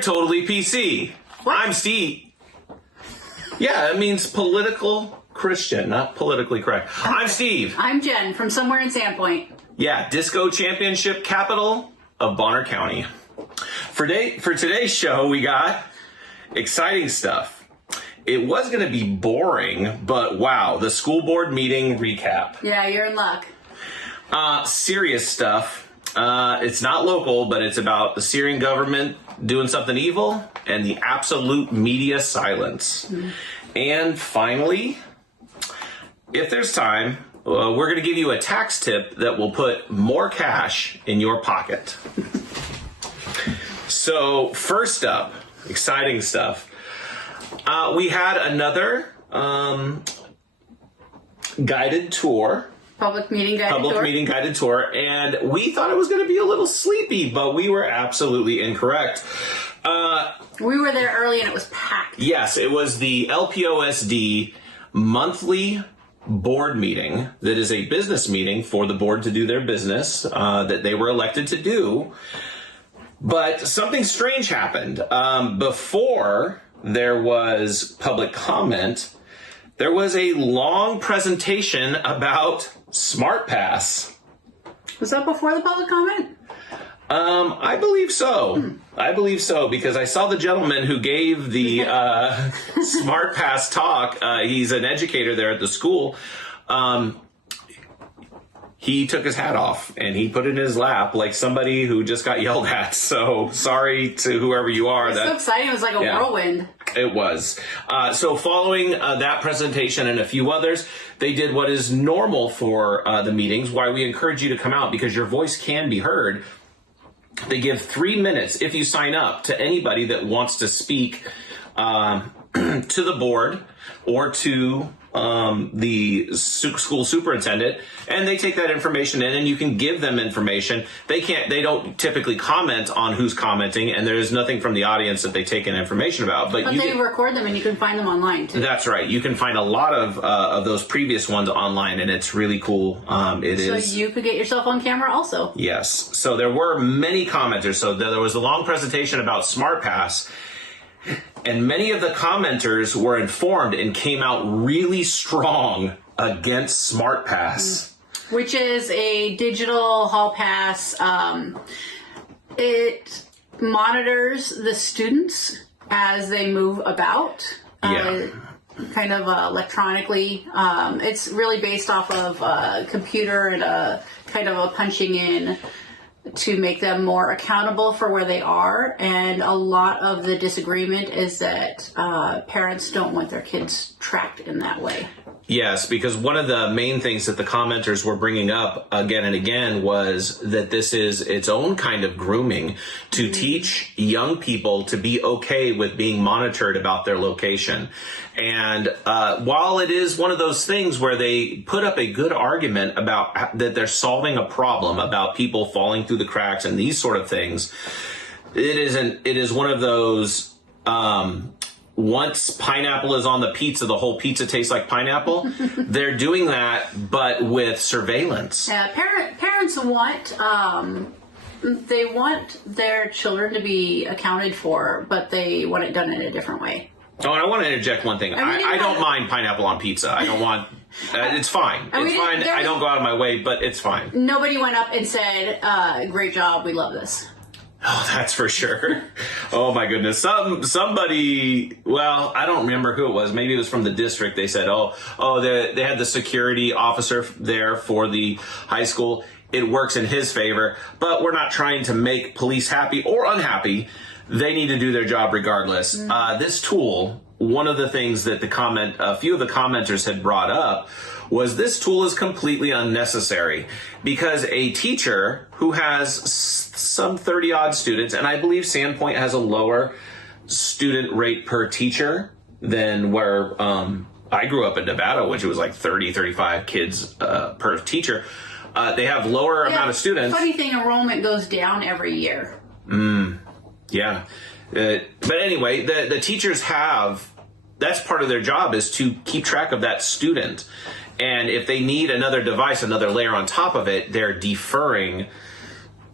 They're totally PC. What? I'm Steve. Yeah, it means political Christian, not politically correct. Okay. I'm Steve. I'm Jen from somewhere in Sandpoint. Yeah, disco championship capital of Bonner County. For today's show, we got exciting stuff. It was going to be boring, but wow, the school board meeting recap. Yeah, you're in luck. Serious stuff. It's not local, but it's about the Syrian government doing something evil and the absolute media silence. Mm-hmm. And finally, if there's time, we're going to give you a tax tip that will put more cash in your pocket. So first up, exciting stuff. We had another guided tour. Public meeting guided tour. And we thought it was going to be a little sleepy, but we were absolutely incorrect. We were there early and it was packed. Yes, it was the LPOSD monthly board meeting that is a business meeting for the board to do their business that they were elected to do. But something strange happened. Before there was public comment, there was a long presentation about SmartPass. Was that before the public comment? I believe so. I believe so, because I saw the gentleman who gave the SmartPass talk. He's an educator there at the school. He took his hat off and he put it in his lap like somebody who just got yelled at. So sorry to whoever you are. It was so exciting. It was like a whirlwind. It was. So following that presentation and a few others, they did what is normal for the meetings, why we encourage you to come out, because your voice can be heard. They give 3 minutes if you sign up to anybody that wants to speak to the board or to the school superintendent, and they take that information in and you can give them information. They don't typically comment on who's commenting, and there's nothing from the audience that they take in information about. But they record them and you can find them online too. That's right. You can find a lot of those previous ones online, and it's really cool. So you could get yourself on camera also. Yes. So there were many commenters. So there was a long presentation about SmartPass. And many of the commenters were informed and came out really strong against SmartPass. Which is a digital hall pass. It monitors the students as they move about. Kind of electronically. It's really based off of a computer and a kind of a punching in to make them more accountable for where they are. And a lot of the disagreement is that parents don't want their kids tracked in that way. Yes, because one of the main things that the commenters were bringing up again and again was that this is its own kind of grooming to teach young people to be okay with being monitored about their location. And while it is one of those things where they put up a good argument about that they're solving a problem about people falling through the cracks and these sort of things, it is one of those once pineapple is on the pizza, the whole pizza tastes like pineapple. They're doing that, but with surveillance. Yeah, parents want they want their children to be accounted for, but they want it done in a different way. Oh, and I want to interject one thing. I don't mind pineapple on pizza. I don't want. It's fine. It's fine. I don't go out of my way, but it's fine. Nobody went up and said, "Great job, we love this." Oh, that's for sure. Oh my goodness. Somebody, well, I don't remember who it was. Maybe it was from the district. They said, they had the security officer there for the high school. It works in his favor, but we're not trying to make police happy or unhappy. They need to do their job regardless. This tool, one of the things that a few of the commenters had brought up was this tool is completely unnecessary, because a teacher who has some 30-odd students, and I believe Sandpoint has a lower student rate per teacher than where I grew up in Nevada, which was like 30, 35 kids per teacher. They have lower amount of students. Funny thing, enrollment goes down every year. Yeah. But anyway, the teachers that's part of their job, is to keep track of that student. And if they need another device, another layer on top of it, they're deferring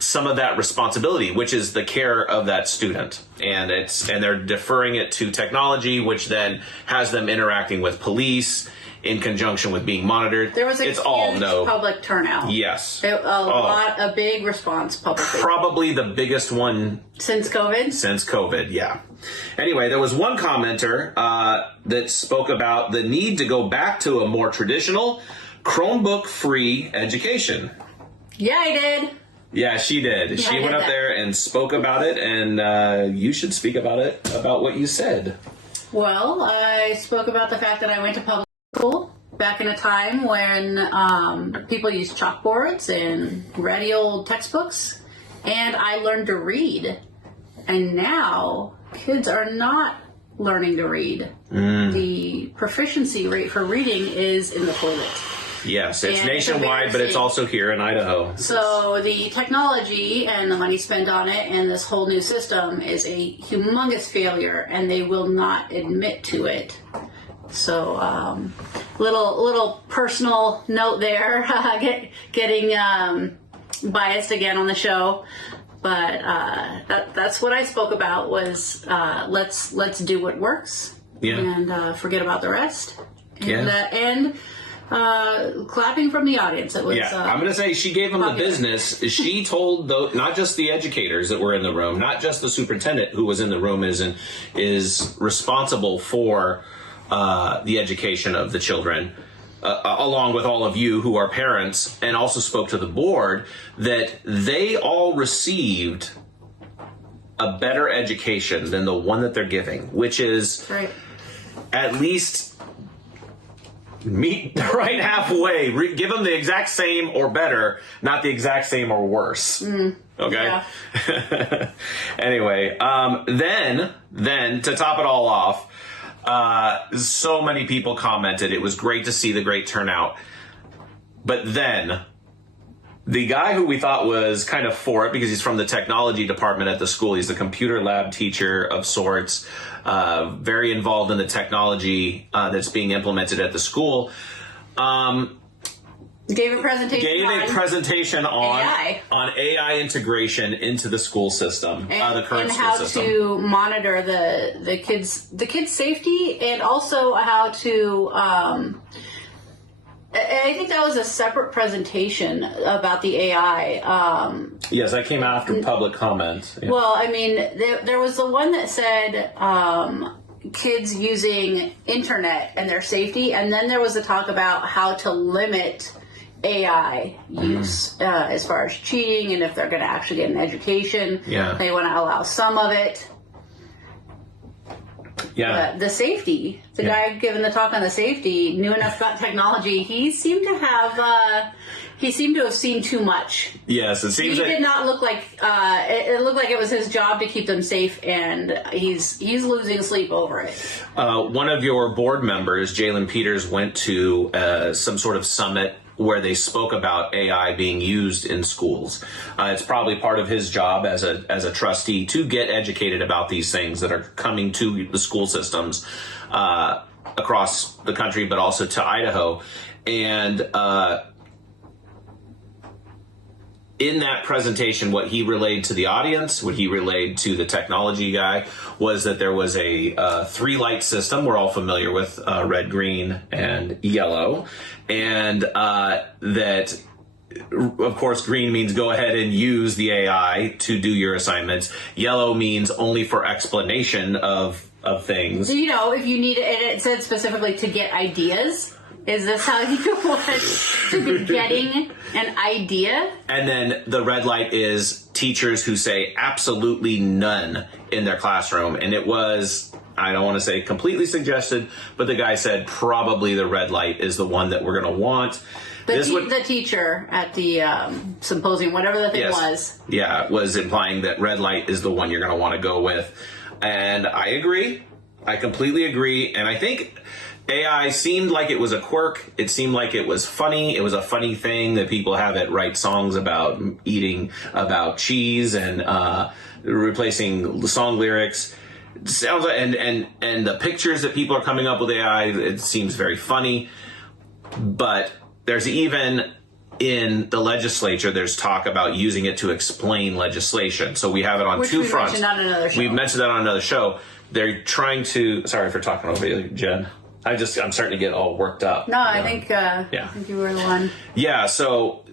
some of that responsibility, which is the care of that student. And they're deferring it to technology, which then has them interacting with police in conjunction with being monitored. There was a huge public turnout. Yes. A big response publicly. Probably the biggest one since COVID? Since COVID, yeah. Anyway, there was one commenter that spoke about the need to go back to a more traditional Chromebook-free education. Yeah, I did. Yeah, she did. Yeah, she went up there and spoke about it, and you should speak about it, about what you said. Well, I spoke about the fact that I went to public school back in a time when people used chalkboards and ratty old textbooks, and I learned to read. And now kids are not learning to read. The proficiency rate for reading is in the toilet. Yes, it's nationwide, but it's also here in Idaho. So the technology and the money spent on it and this whole new system is a humongous failure, and they will not admit to it. So, little personal note there, getting biased again on the show. But that's what I spoke about was let's do what works, and forget about the rest. And clapping from the audience. It was. I'm going to say she gave them the business. She told not just the educators that were in the room, not just the superintendent who was in the room is responsible for the education of the children, along with all of you who are parents, and also spoke to the board that they all received a better education than the one that they're giving, which is at least meet right halfway. Give them the exact same or better, not the exact same or worse. Okay. Yeah. Anyway, then to top it all off, so many people commented. It was great to see the great turnout. But then the guy who we thought was kind of for it because he's from the technology department at the school, he's the computer lab teacher of sorts, very involved in the technology that's being implemented at the school. Gave a presentation on AI integration into the school system, the current school system, and how to monitor the kids' safety, and also how to. I think that was a separate presentation about the AI. Yes, that came after public comment. Yeah. Well, I mean, there was the one that said kids using internet and their safety, and then there was a talk about how to limit AI use as far as cheating, and if they're going to actually get an education, they want to allow some of it. Yeah. The safety, the guy giving the talk on the safety knew enough about technology. He seemed to have seen too much. Yes, it seems he did not look like it looked like it was his job to keep them safe, and he's losing sleep over it. One of your board members, Jalen Peters, went to some sort of summit where they spoke about AI being used in schools. It's probably part of his job as a trustee to get educated about these things that are coming to the school systems across the country, but also to Idaho. And in that presentation, what he relayed to the audience, what he relayed to the technology guy, was that there was a 3-light system. We're all familiar with red, green, and yellow. And that, of course, green means go ahead and use the AI to do your assignments. Yellow means only for explanation of things. You know, if you need it, and it said specifically to get ideas. Is this how you want to be getting an idea? And then the red light is teachers who say absolutely none in their classroom. And it was, I don't want to say completely suggested, but the guy said probably the red light is the one that we're going to want. The teacher at the symposium, whatever the thing was. Yeah, was implying that red light is the one you're going to want to go with. And I agree. I completely agree. And I think AI seemed like it was a quirk. It seemed like it was funny. It was a funny thing that people have it write songs about eating, about cheese, and replacing the song lyrics. It sounds like, and the pictures that people are coming up with AI, it seems very funny. But there's even in the legislature, there's talk about using it to explain legislation. So we have it on two fronts. We've mentioned on another show. We've mentioned that on another show. They're trying to. Sorry for talking over you, Jen. I'm starting to get all worked up. No, I think you were the one. Yeah. So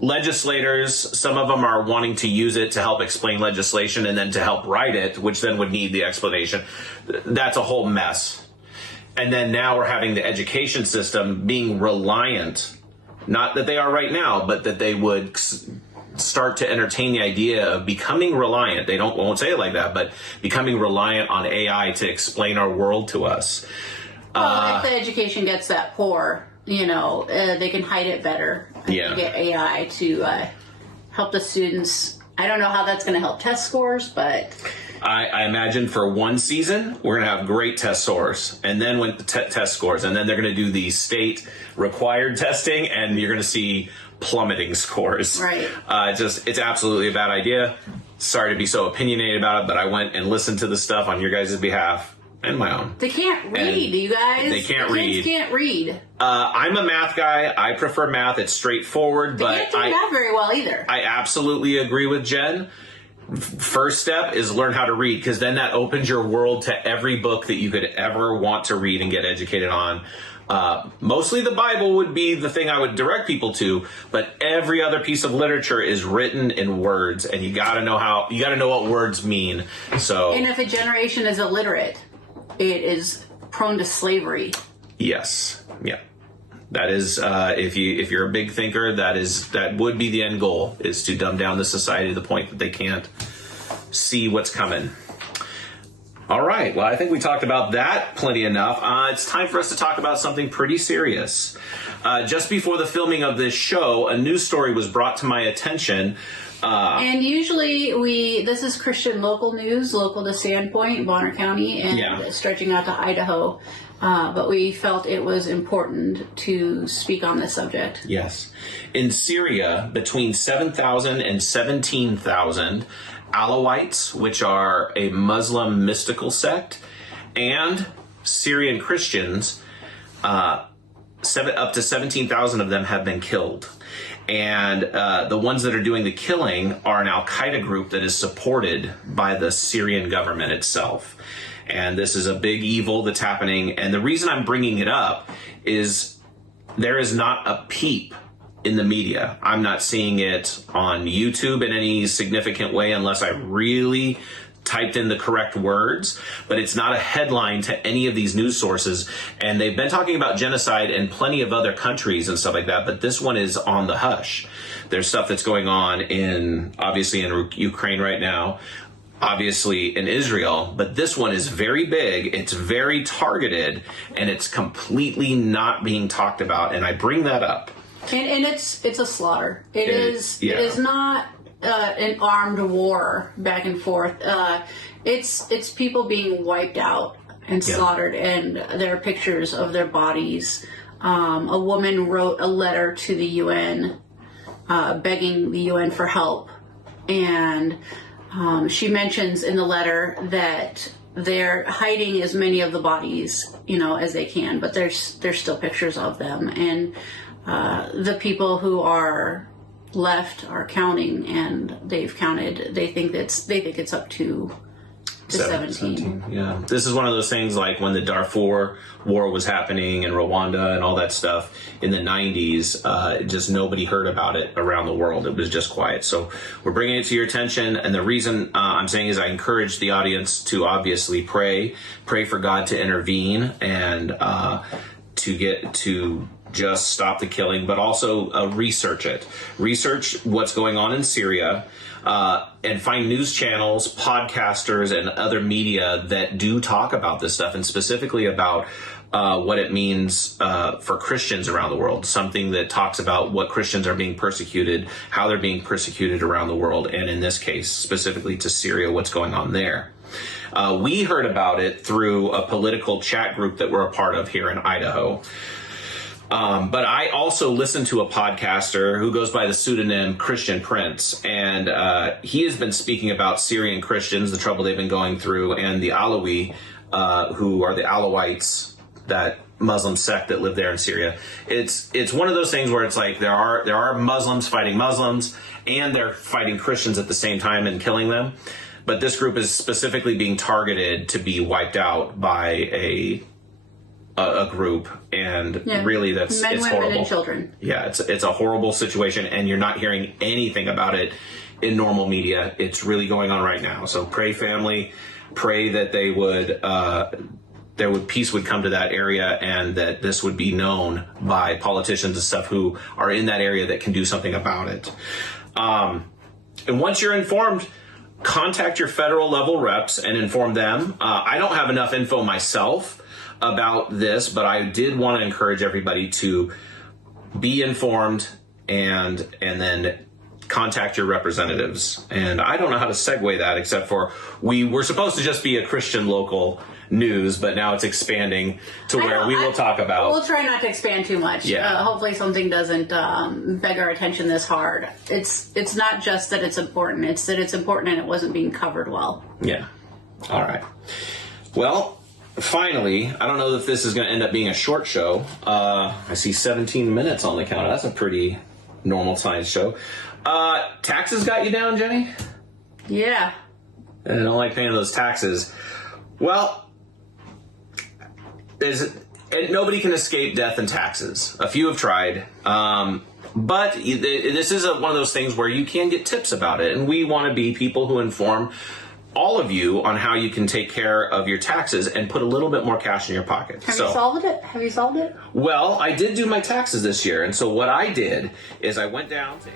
legislators, some of them are wanting to use it to help explain legislation and then to help write it, which then would need the explanation. That's a whole mess. And then now we're having the education system being reliant. Not that they are right now, but that they would start to entertain the idea of becoming reliant. They won't say it like that, but becoming reliant on AI to explain our world to us. Well, if the education gets that poor, they can hide it better. Yeah. Get AI to help the students. I don't know how that's going to help test scores, but I imagine for one season, we're going to have great test scores, and then when test scores, and then they're going to do the state required testing, and you're going to see plummeting scores. Right. It's absolutely a bad idea. Sorry to be so opinionated about it, but I went and listened to the stuff on your guys' behalf and my own. They can't read, you guys. They can't read. Kids can't read. I'm a math guy. I prefer math. It's straightforward, They but can't do math very well either. I absolutely agree with Jen. First step is learn how to read, because then that opens your world to every book that you could ever want to read and get educated on. Mostly the Bible would be the thing I would direct people to, but every other piece of literature is written in words, and you got to know what words mean. So, and if a generation is illiterate, it is prone to slavery. Yes, yeah. That is, if you're a big thinker, that would be the end goal, is to dumb down the society to the point that they can't see what's coming. All right. Well, I think we talked about that plenty enough. It's time for us to talk about something pretty serious. Just before the filming of this show, a news story was brought to my attention. And usually this is Christian local news, local to Sandpoint, Bonner County, and stretching out to Idaho. But we felt it was important to speak on this subject. Yes. In Syria, between 7,000 and 17,000 Alawites, which are a Muslim mystical sect, and Syrian Christians, up to 17,000 of them have been killed. And the ones that are doing the killing are an Al-Qaeda group that is supported by the Syrian government itself. And this is a big evil that's happening. And the reason I'm bringing it up is there is not a peep in the media. I'm not seeing it on YouTube in any significant way unless I really typed in the correct words, but it's not a headline to any of these news sources. And they've been talking about genocide in plenty of other countries and stuff like that, but this one is on the hush. There's stuff that's going on obviously in Ukraine right now, obviously in Israel, but this one is very big, it's very targeted, and it's completely not being talked about. And I bring that up. And it's a slaughter. It is not an armed war back and forth. It's people being wiped out and slaughtered, and there are pictures of their bodies. A woman wrote a letter to the UN begging the UN for help, and she mentions in the letter that they're hiding as many of the bodies, as they can, but there's still pictures of them, and the people who are left are counting, and they've counted. They think it's up to 17. Yeah, this is one of those things like when the Darfur war was happening in Rwanda and all that stuff in the 90s. Just nobody heard about it around the world. It was just quiet. So we're bringing it to your attention, and the reason I'm saying is I encourage the audience to obviously pray for God to intervene and to just stop the killing, but also research what's going on in Syria, and find news channels, podcasters, and other media that do talk about this stuff, and specifically about what it means for Christians around the world. Something that talks about what Christians are being persecuted, how they're being persecuted around the world, and in this case, specifically to Syria, what's going on there. We heard about it through a political chat group that we're a part of here in Idaho. But I also listen to a podcaster who goes by the pseudonym Christian Prince, and he has been speaking about Syrian Christians, the trouble they've been going through, and the Alawi, who are the Alawites that Muslim sect that live there in Syria. It's one of those things where it's like there are Muslims fighting Muslims, and they're fighting Christians at the same time and killing them. But this group is specifically being targeted to be wiped out by a group, and really it's women, horrible. And children. Yeah, it's a horrible situation, and you're not hearing anything about it in normal media. It's really going on right now. So pray, family, pray that they would peace would come to that area, and that this would be known by politicians and stuff who are in that area that can do something about it. And once you're informed, contact your federal level reps and inform them. I don't have enough info myself about this, but I did want to encourage everybody to be informed and then contact your representatives. And I don't know how to segue that, except for we were supposed to just be a Christian local news, but now it's expanding to where we will talk about. We'll try not to expand too much. Yeah. Hopefully something doesn't beg our attention this hard. It's not just that it's important, it's that it's important and it wasn't being covered well. Yeah. All right. Well, finally, I don't know if this is going to end up being a short show. I see 17 minutes on the counter. That's a pretty normal size show. Taxes got you down, Jenny? Yeah. I don't like paying those taxes. Well, nobody can escape death and taxes. A few have tried. But this is one of those things where you can get tips about it. And we want to be people who inform all of you on how you can take care of your taxes and put a little bit more cash in your pocket. Have you solved it? Well, I did do my taxes this year. And so what I did is I went down to